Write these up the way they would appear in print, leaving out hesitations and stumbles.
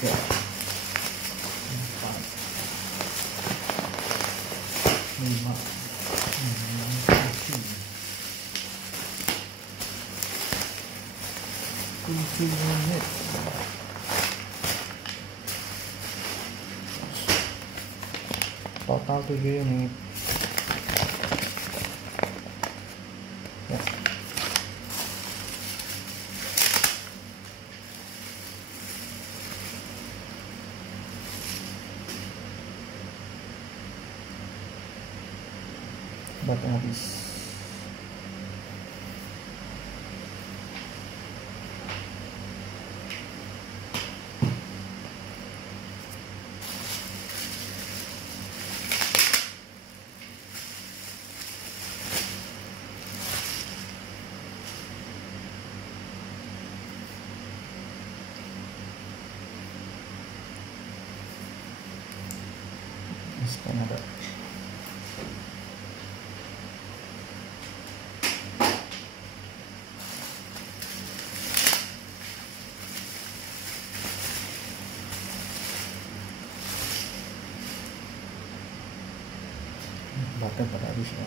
3, 4, 5, 6, 7 unit. Total 7 unit. Ya. Baterai habis. Sekarang ada baterai pada habis ya.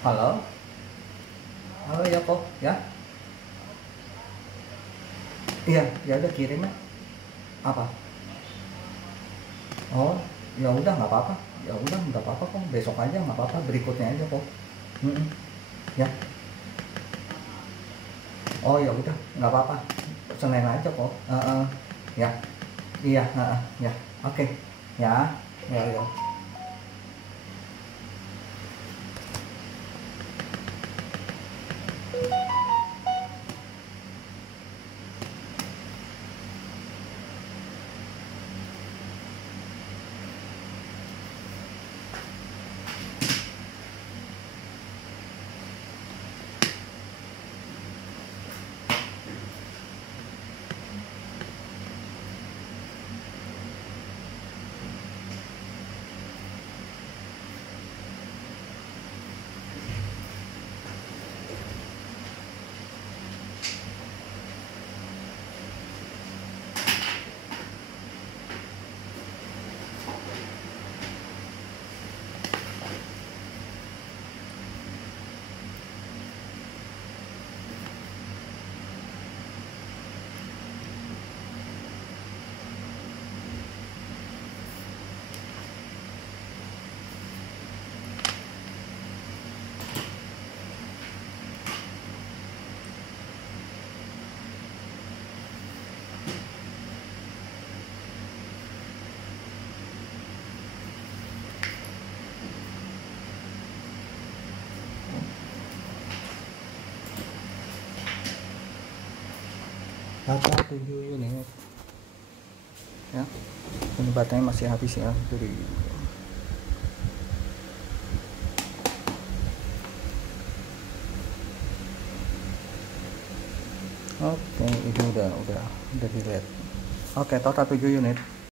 Halo, halo ya kok ya, iya ya udah kirim ya. Apa? Oh ya udah nggak apa-apa, ya udah nggak apa-apa kok, besok aja nggak apa-apa, berikutnya aja kok. Ya, oh ya udah nggak apa-apa, Senin aja kok. Ya, iya, ya, oke, ya, ya, ya. Total 7 unit ya. Ini baterainya masih habis ya, jadi Oke, ini udah di red. Oke, total 7 unit.